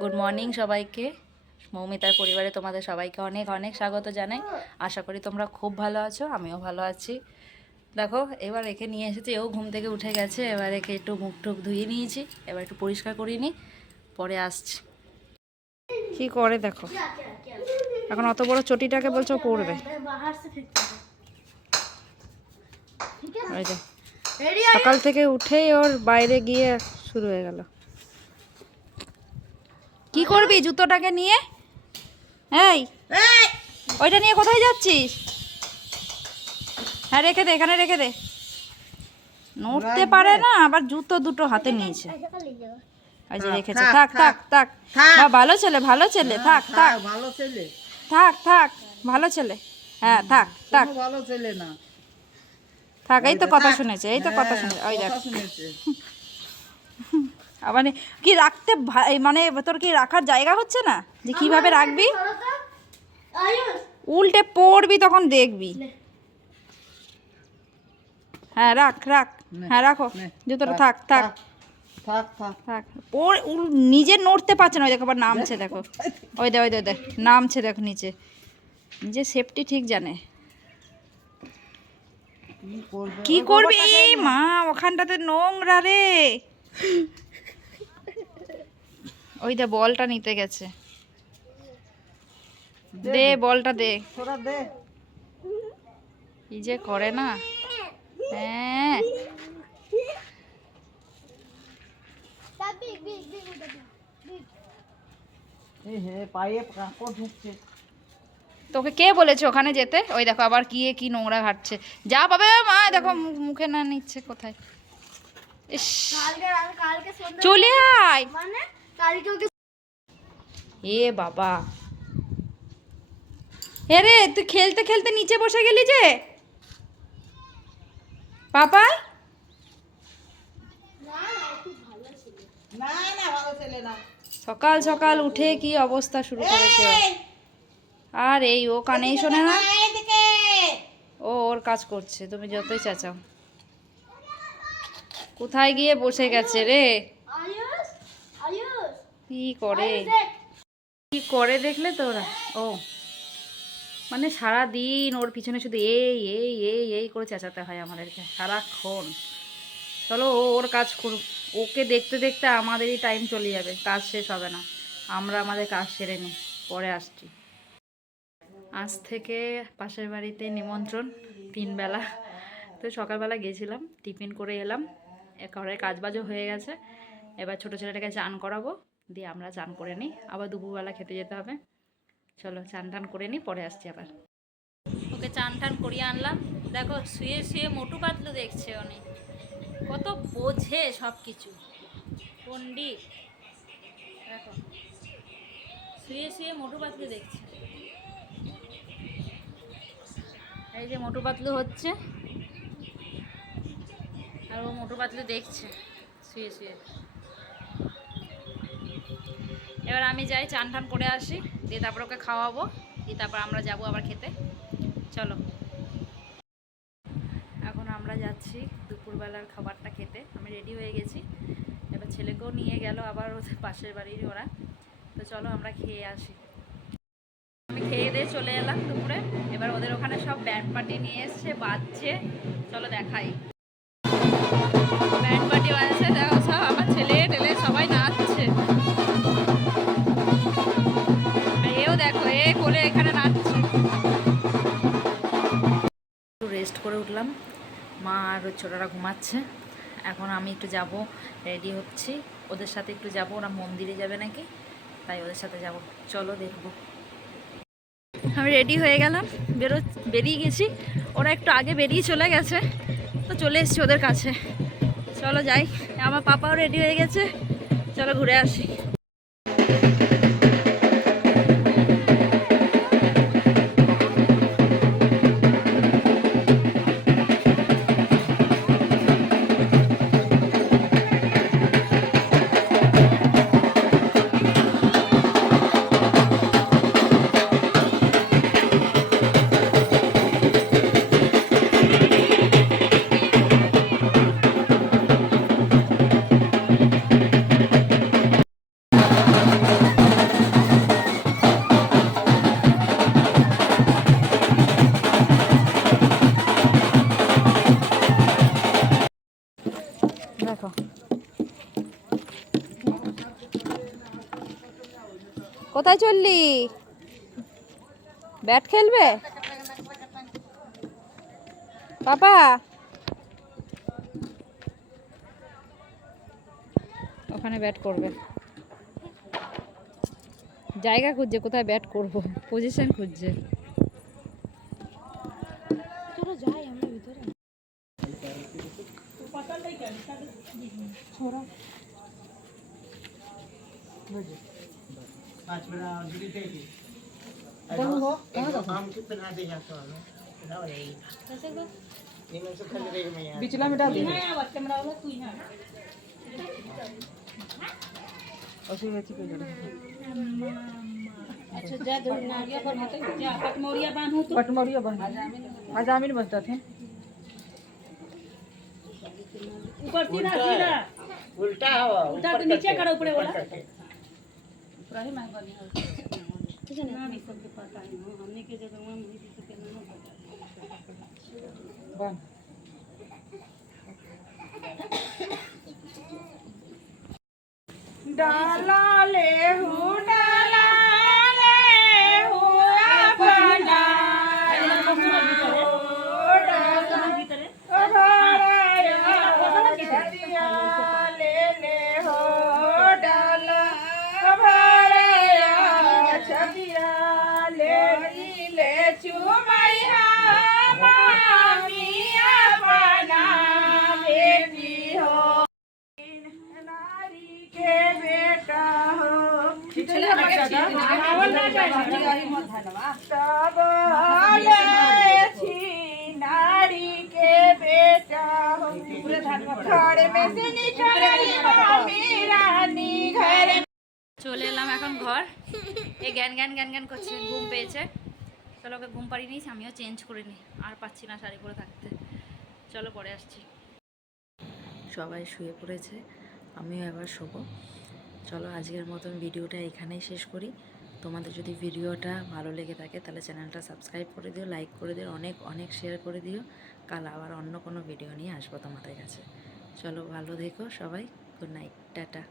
Good morning সবাইকে। মৌমিতার পরিবারে তোমাদের সবাইকে অনেক অনেক স্বাগত জানাই। আশা করি তোমরা খুব ভালো আছো, আমিও ভালো আছি। দেখো এবার একে নিয়ে এসেছি, ও ঘুম থেকে উঠে গেছে। এবার একে একটু মুখ টুক ধুয়ে নিয়েছি, এবার একটু পরিষ্কার করিনি, পরে আসছি। কি করে দেখো, এখন অত বড় চটিটাকে বলছো পড়বে। সকাল থেকে উঠেই ওর বাইরে গিয়ে শুরু হয়ে গেল। কি করবি জুতোটাকে নিয়ে? এই ওইটা নিয়ে কোথায় যাচ্ছিস? হ্যাঁ রেখে দে, এখানে রেখে দে। নড়তে পারে না, আবার জুতো দুটো হাতে নিয়েছে। ওই যে রেখেছে, থাক থাক থাক। ভালো ছেলে, ভালো ছেলে, থাক থাক। ভালো ছেলে, থাক থাক, ভালো ছেলে। হ্যাঁ থাক থাক ভালো ছেলে না। থাক, এই তো কথা শুনেছে, এই তো কথা শুনেছে। ওই দেখ আবার কি রাখতে, মানে তোর কি রাখার জায়গা হচ্ছে না যে কিভাবে রাখবি? উল্টে পড়বি তখন দেখবি। হ্যাঁ রাখ রাখ, হ্যাঁ রাখো জুতোটা, থাক থাক থাক থাক থাক। নিজে নড়তে পারছে না, ওই দেখো আবার নামছে, দেখো ওই দে ওই দে নামছে, দেখো নিচে। নিজে সেফটি ঠিক জানে। কি করবি মা, ওখানটাতে নোংরা রে। ওই দে বলটা নিতে গেছে, দে বলটা দে। দে। কি যে করে না। হ্যাঁ পায়ে কাঁকড় ঢুকছে। তোকে কে বলেছে ওখানে যেতে? ওই দেখো আবার কি নোংরা ঘাটছে। যা পাবে মা, দেখো মুখে না নিচ্ছে কোথায়। ইস, চলে আয়। এ বাবা, রে তুই খেলতে খেলতে নিচে বসে গেলি যে পাপা। না না, ভালো ছেলে না। সকাল সকাল উঠে কি অবস্থা শুরু করেছে। আর এই ও কানেই শোনে না, ও ওর কাজ করছে, তুমি যতই চেঁচাও। কোথায় গিয়ে বসে গেছে রে? কি করে কি করে দেখলে তোরা? ও মানে সারা দিন ওর পিছনে শুধু এই এই এই এই করে চেঁচাতে হয় আমাদেরকে সারাক্ষণ। চলো ও ওর কাজ করুক, ওকে দেখতে দেখতে আমাদেরই টাইম চলে যাবে, কাজ শেষ হবে না। আমরা আমাদের কাজ সেরে নিই, পরে আসছি। আজ থেকে পাশের বাড়িতে নিমন্ত্রণ 3 বেলা। তো সকালবেলা গেছিলাম, টিফিন করে এলাম, ঘরের কাজবাজও হয়ে গেছে। এবার ছোটো ছেলেটাকে চান করাবো, দিয়ে আমরা চান করে নিই, আবার দুপুরবেলা খেতে যেতে হবে। চলো চান টান করে নিই, পরে আসছি আবার। ওকে চান টান করিয়ে আনলাম। দেখো শুয়ে শুয়ে মোটু পাতলু দেখছে, অনেক কত বোঝে সব কিছু, পণ্ডিত। দেখো শুয়ে শুয়ে মোটু পাতলু দেখছে। এই যে মোটু পাতলু হচ্ছে, আর ও মোটু পাতলু দেখছে শুয়ে শুয়ে। এবার আমি যাই চান টান করে আসি, দিয়ে তারপর ওকে খাওয়াবো, দিয়ে তারপর আমরা যাবো আবার খেতে। চলো এখন আমরা যাচ্ছি দুপুরবেলার খাবারটা খেতে। আমি রেডি হয়ে গেছি, এবার ছেলেকেও নিয়ে গেল আবার ওদের পাশের বাড়ির ওরা। তো চলো আমরা খেয়ে আসি। আমি খেয়ে দিয়ে চলে এলাম দুপুরে। এবার ওদের ওখানে সব ব্যান্ড পার্টি নিয়ে এসছে, বাজছে। চলো দেখাই, ব্যান্ড পার্টি বাজছে, দেখো সব আমার ছেলে টেলে সবাই নাচছে। এও দেখো এ কোলে এখানে নাচছে। একটু রেস্ট করে উঠলাম, মা আর ওই ছোটরা ঘুমাচ্ছে। এখন আমি একটু যাব, রেডি হচ্ছি, ওদের সাথে একটু যাব। ওরা মন্দিরে যাবে নাকি, তাই ওদের সাথে যাব। চলো দেখবো। আমি রেডি হয়ে গেলাম, বেরিয়ে গেছি। ওরা একটু আগে বেরিয়ে চলে গেছে, তো চলে এসেছি ওদের কাছে। চলো যাই, আমার পাপাও রেডি হয়ে গেছে, চলো ঘুরে আসি। কোথায় চললি? ব্যাট খেলবে পাপা? ওখানে ব্যাট করবে, জায়গা খুঁজছে কোথায় ব্যাট করব, পজিশন খুঁজছে। চলো যাই আমরা ভিতরে। बिचला में डाल दे ऐसे ऐसे पे जड़े अच्छा जा दो नारिया पर मत जा पटमोरिया बांधो तो पटमरिया बन हजामिन बनता थे ऊपर सीधा सीधा उल्टा हवा उल्टा तो नीचे करो ऊपर वाला प्राही में बनी है ठीक है ना भी सबके पता है ना हमने के जगह में मुझे किसी के ना पता बन डाला ले हूँ डाला ले हूँ अपना ले ले हो डाला छबिया ले ले चुमैया मामिया बना बेटी हो नारी के बेटा हो तब नारी के बेटा हो घर में से निकली रानी घर। চলে এলাম এখন ঘর। এই জ্ঞান জ্ঞান জ্ঞান জ্ঞান করছে, ঘুম পেয়েছে। চলো ওকে ঘুম পাড়িয়ে নিয়েছি, আমিও চেঞ্জ করে নিই, আর পাচ্ছি না শাড়ি পরে থাকতে। চলো পরে আসছি। সবাই শুয়ে পড়েছে, আমিও এবার শোবো। চলো আজকের মতন ভিডিওটা এখানেই শেষ করি। তোমাদের যদি ভিডিওটা ভালো লেগে থাকে তাহলে চ্যানেলটা সাবস্ক্রাইব করে দিও, লাইক করে দিও, অনেক অনেক শেয়ার করে দিও। কাল আবার অন্য কোনো ভিডিও নিয়ে আসবো তোমাদের কাছে। চলো ভালো থেকো সবাই, গুড নাইট, টাটা।